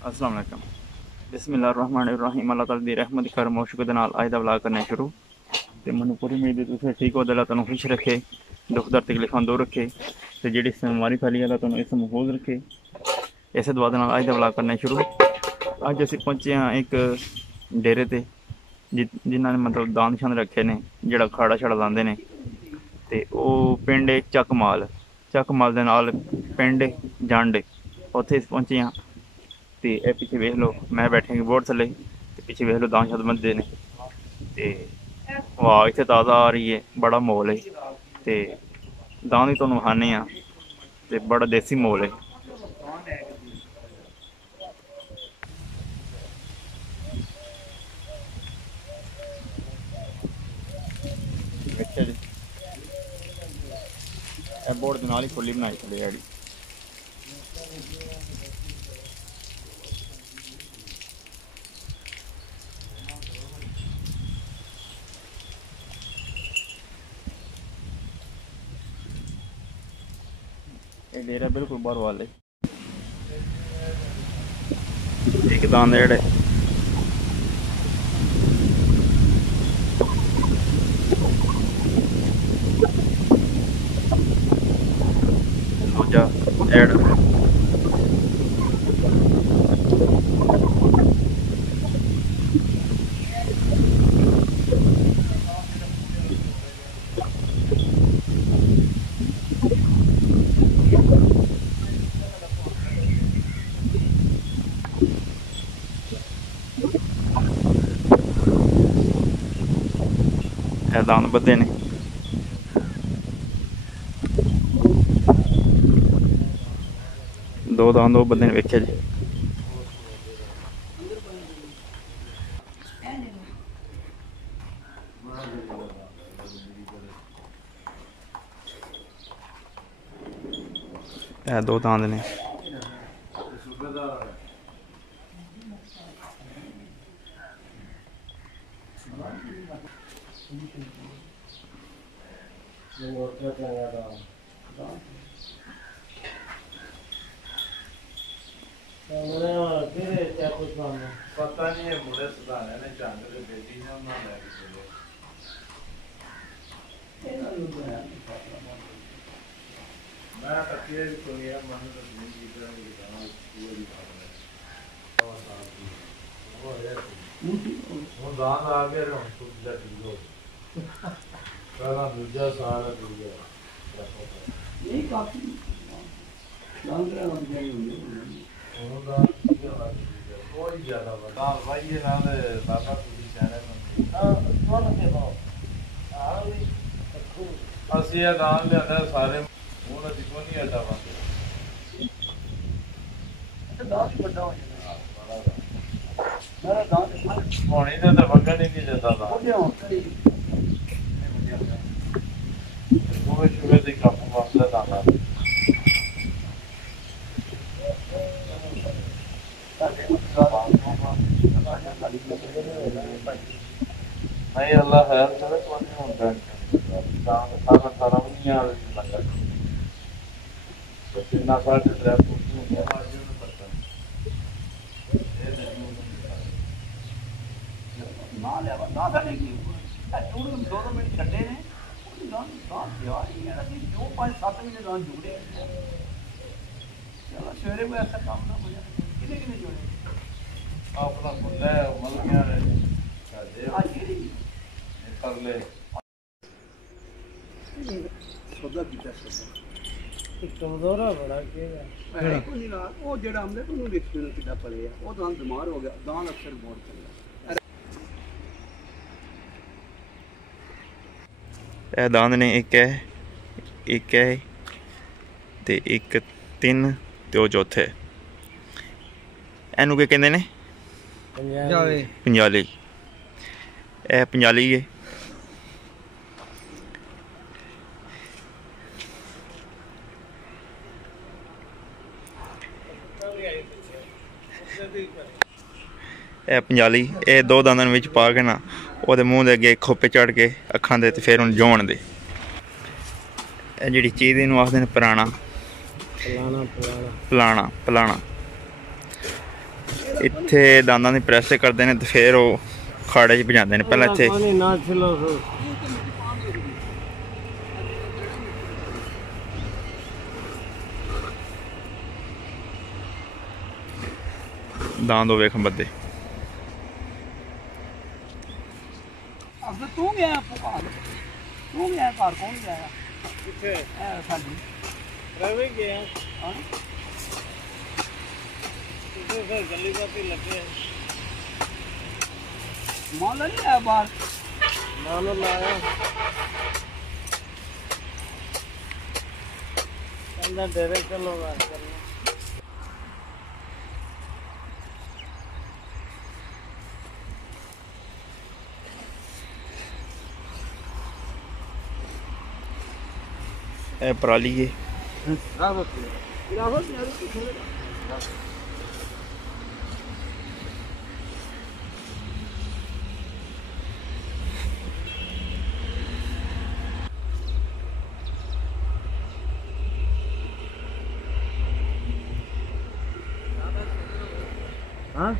अस्सलाम वालेकुम। बिस्मिल्लाहिर्रहमानिर्रहीम। अल्लाह ताला दी रहमत करम और शुक्र दे नाल अज दा व्लॉग करना शुरू। ते मैनूं पूरी उम्मीद है तुसीं ठीक हो, अल्लाह तुहानूं खुश रखे, दुख दर्द तकलीफां दूर रखे ते जेह्ड़ी बीमारी फैली अल्लाह तुहानूं इस महफूज रखे। इस दुआ दे नाल अज दा व्लॉग करना शुरू। अज असीं पहुंचे हां एक डेरे ते जिन्हां ने मतलब दांद शांद रखे ने, जेह्ड़ा खाड़ा छाड़ा लांदे ने। ते ओह् पिंड चकमाल दे नाल पिंड जंड, उत्थे असीं पहुंचे हां। ते ए पिच्छे वेख लो, मैं बैठे बोर्ड थल्ले ते पिच्छे वेख लो दांद शांद बनदे ने। ते हवा इत्थे ताज़ा आ रही है, बड़ा म्हौल है। ते दांद भी तुहानूं वखाने आं ते बड़ा देसी म्हौल है। वेख्या जी, ए बोर्ड दे नाल ही खुली बनाई थल्ले हैड़ी। ये डेरा बिल्कुल बाहरों वाले एक दांद जेह्ड़े दूजा एड ए दांद बद्धे ने। दो दांद ओह् बद्धे ने, वेख्या जी। ए दो दांद ने। पता नहीं है मुड़े सुधारे ने चंद के बेटी ने उन्होंने लैके चले मैं तकिए भी कोई है मन तो नहीं जीत रहा है गांव पूरी बात है वो दान आ गया रे खुद जट लो पहला दूसरा साल है दूसरा ये काफी दान रे बन गई वो दान कोई ज्यादा बता भाई ये ना दादा पूरी चैनल में हां कौन है वो ਅਸੀਂ ਇਹ ਦਾਨ ਲਿਆਂਦਾ ਸਾਰੇ ਹੁਣ ਅਸੀਂ ਕੋਈ ਨਹੀਂ ਆਦਾ ਬੰਦੇ ਇਹ ਦਾਨ ਵੱਡਾ ਹੋ ਜਾਂਦਾ ਮੇਰਾ ਦਾਨ ਹੋਣੀ ਤਾਂ ਵਗਣ ਹੀ ਨਹੀਂ ਜਾਂਦਾ ਦਾ ਉਹ ਸ਼ੁਰੂ ਦੇ ਕੰਮ ਵਾਸਤੇ ਦਾਨ नहीं अल्लाह खैर करे तो नहीं होता सारा नहीं आ लगा कितना साढ़े 3 फुट होगा आज में पता ना ले ना साढ़े की जुड़े 2 मिनट छड्डे ने दान यार ये जो 5-7 महीने दान जुड़े चलो सवेरे कोई ऐसा काम ना हो जाए कितने जुड़े अपना खुला है मतलब क्या है आज कर ले सौदा किया एक कमजोरा बड़ा केगा है कोई ना वो जेड़ा हमने तो देखते ने किदा पड़े है वो दान बीमार हो गया दान अक्सर बहुत चलता ए दांद ने एक है ते एक 3 ते ओ चौथे एनू के कहंदे ने पंजाली। ए पंजाली है। पंजाली ये 2 दांदां विच पा के ना ओहदे मूँह दे अगे खोपे चढ़ के अखां दे ते फिर उन्हें जोन दे। जिहड़ी चीज़ इनू आखदे ने पराना पलाना ਇੱਥੇ ਦਾੰਦਾਂ ਦੀ ਪ੍ਰੈਸ ਕਰਦੇ ਨੇ ਤੇ ਫਿਰ ਉਹ ਖਾੜੇ 'ਚ ਭਜਾਉਂਦੇ ਨੇ। ਪਹਿਲਾਂ ਇੱਥੇ दांद होवे खंबदे अब तू गया घर तू गया घर कौन गया किथे साडी रवे गया हां किथे फिर गली बाती लगे माल नहीं आया बाहर माल लाया अंदर डायरेक्ट लोग आ कर पराली है हाँ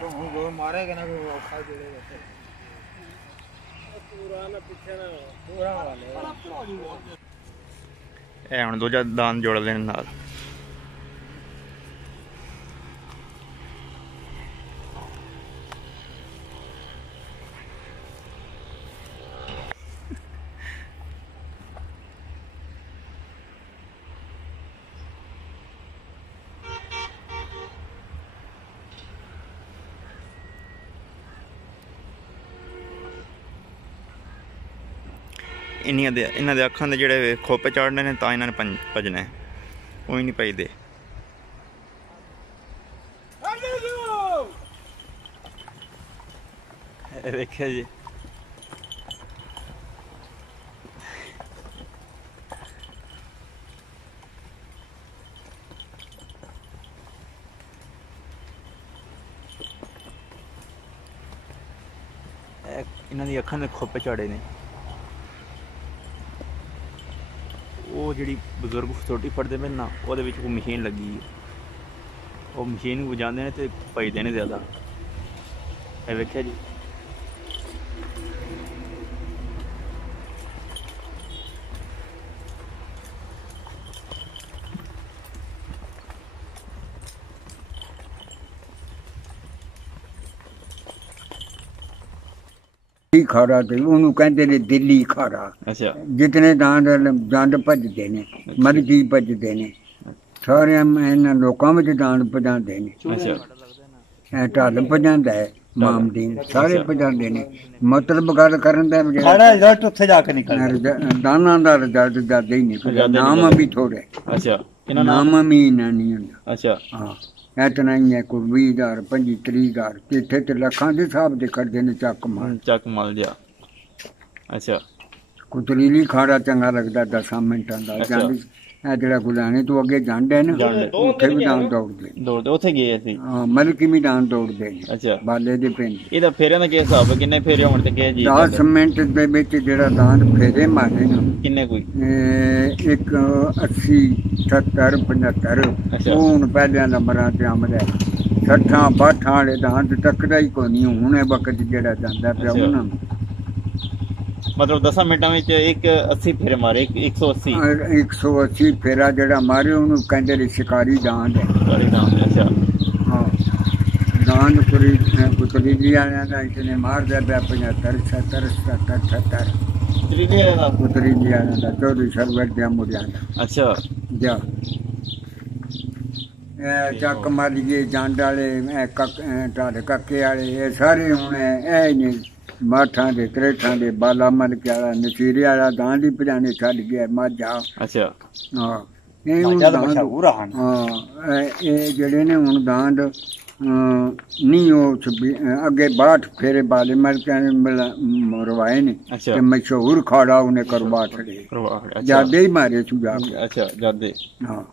तो मारेगा ना कोई औखा जुड़ेगा पूरा ना पीछे ना पूरा वाले ए हुण दूजा दांद जोड़ लेने नाल इन्हां दे अखां दे जिहड़े खोपे चाड़ने ने तां इन्हां ने भजना है कोई नहीं भजदे। देखिए जी इन्हां दी अखां दे खोपे चाड़े ने वो जी बजुर्ग सोटी फटते पे ना वो कोई मशीन लगी है वो मशीन बजाते हैं तो भजते हैं ज़्यादा। ये वेख्या जी खाड़ा ते उन्होंने कहते ने दिल्ली खाड़ा। अच्छा जितने दांद दंद भजते ने मर्जी भजते ने सारे इन्हां लोकां विच दांद भजांदे ने। अच्छा ढल भजांदा है मामदीन सारे भजांदे ने। मतलब गल करन दा खाड़ा रिजल्ट उत्थे जाके निकलदा दाना दा रिजल्ट ज्यादा ही निकलदा नाम भी थोड़े। अच्छा नाम भी इन्ना नहीं हुंदा। अच्छा हाँ इतना ही है कोई 20,000 25-30,000 इत्थे ते लखां दे हिसाब दे करदे ने चक माल जा। अच्छा कुतरीली खाड़ा चंगा लगदा 10 मिनटां दा जांदी ए जेड़ा गुलाने तो अगे जांडे है ना उत्थे भी दान दौड़दे उत्थे गए सी। हां मलकी भी दान दौड़दे। अच्छा बाले दे पिंड ਇਹਦਾ ਫੇਰਿਆਂ ਦਾ ਕੀ ਹਿਸਾਬ ਹੈ ਕਿੰਨੇ ਫੇਰੇ ਹੋਣ ਤੇ ਕੀ ਜੀ 10 ਮਿੰਟ ਦੇ ਵਿੱਚ ਜਿਹੜਾ ਦਾਨ ਫੇਰੇ ਮਾਰੇ ਨੇ ਕਿੰਨੇ ਕੋਈ ਇੱਕ 80 70 75 ਉਹ ਹੁਣ ਪਹਿਲਿਆਂ ਨੰਬਰਾਂ ਤੇ ਆਮਦਾ 60 62 ਵਾਲੇ ਦਾਨ ਤੇ ਟੱਕਦਾ ਹੀ ਕੋਈ ਨਹੀਂ ਹੁਣੇ ਵਕਤ ਜਿਹੜਾ ਜਾਂਦਾ ਪਿਆ ਉਹਨਾਂ मतलब 10 मिनटा में एक 80 फेरे मारे 180 180 फेरा जड़ा मारे उन्होंने कहते ने शिकारी दांद है। अच्छा हाँ दांद कुतरीली आया था इसने मार दिया 75 70 77 कुतरीली आया था 14 सरवर दिया मुड़िया। अच्छा जा चक मारिए जांड वाले ढाल काके वाले ये सारे हूँ माठा दे त्रेठा दे बाला मल के वाला नसीरे वाला दांद ही भजाने छड़ गया माझा। अच्छा हाँ ये जड़े ने हुण दांद नहीं अगे 62 फेरे बाले मल के मरवाए ने। अच्छा मशहूर खाड़ा उन्हें करवा छड़े ज्यादा ही मारे सुझा। अच्छा ज्यादा। हाँ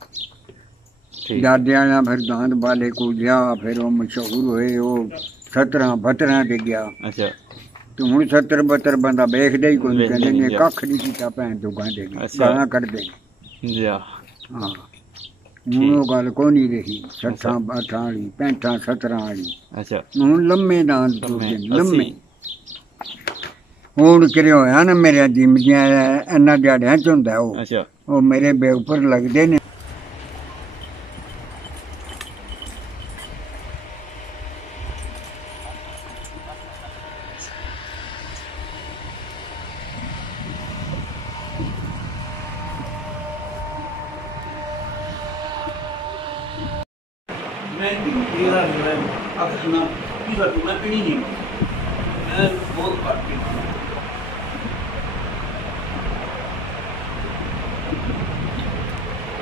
ठीक। दादे वाला फिर दांद वाले को गया, फिर वो मशहूर हुए, वो 17-72 ते गया। अच्छा तो हूँ 70-72 बंदा वेखदा ही कोई वेखदा कहते नहीं, ने जा। कख नहीं कीता भैन तो गांदे अच्छा। गाना कढदे जा हाँ हूँ वो गल कोई नहीं रही 60-62 अच्छा। वाली 65-70 वाली अच्छा हूँ लम्मे दांद लम्मे, लम्मे 80। ਹੁਣ ਕਿਰੇ ਹੋਇਆ ਨਾ ਮੇਰੇ ਜਿਮ ਦੀਆਂ ਇਹਨਾਂ ਦਿਹਾੜਿਆਂ ਚ ਹੁੰਦਾ अच्छा ਉਹ ਮੇਰੇ ਬੇ ਉੱਪਰ ਲੱਗਦੇ ਨੇ। मैं तेरा अखना मैं पीनी नहीं मैं बहुत घट पीना।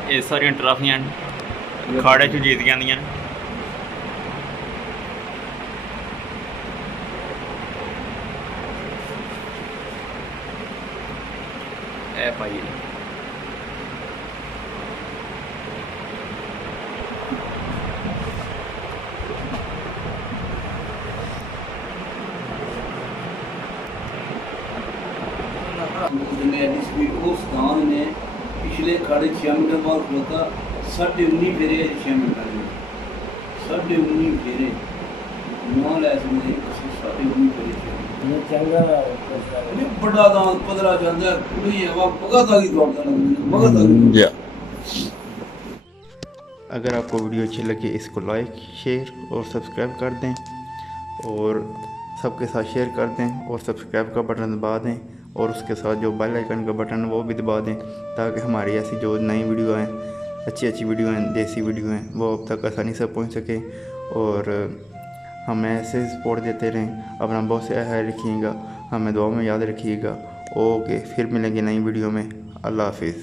ये सारियां ट्राफियां खाड़े च जीत गया। ए भाई उस ने पिछले 6.5 मिनट बाद खलोता 19.5 फेरे 6 मिनट 19.5 फेरे ना लै सकते 19.5 फेरे बड़ा दांत पदरा जाता कुड़ी हवा भगत आ गई दौड़ता भगत आ गई। अगर आपको वीडियो अच्छी लगे इसको लाइक शेयर और सब्सक्राइब कर दें और सबके साथ शेयर कर दें और सब्सक्राइब का बटन दबा दें और उसके साथ जो बेल आइकन का बटन है वो भी दबा दें ताकि हमारी ऐसी जो नई वीडियो हैं अच्छी वीडियो हैं देसी वीडियो हैं वो अब तक आसानी से पहुंच सके और हमें ऐसे सपोर्ट देते रहें। अपना बहुत से ख्याल रखिएगा, हमें दुआ में याद रखिएगा। ओके फिर मिलेंगे नई वीडियो में। अल्लाह हाफिज़।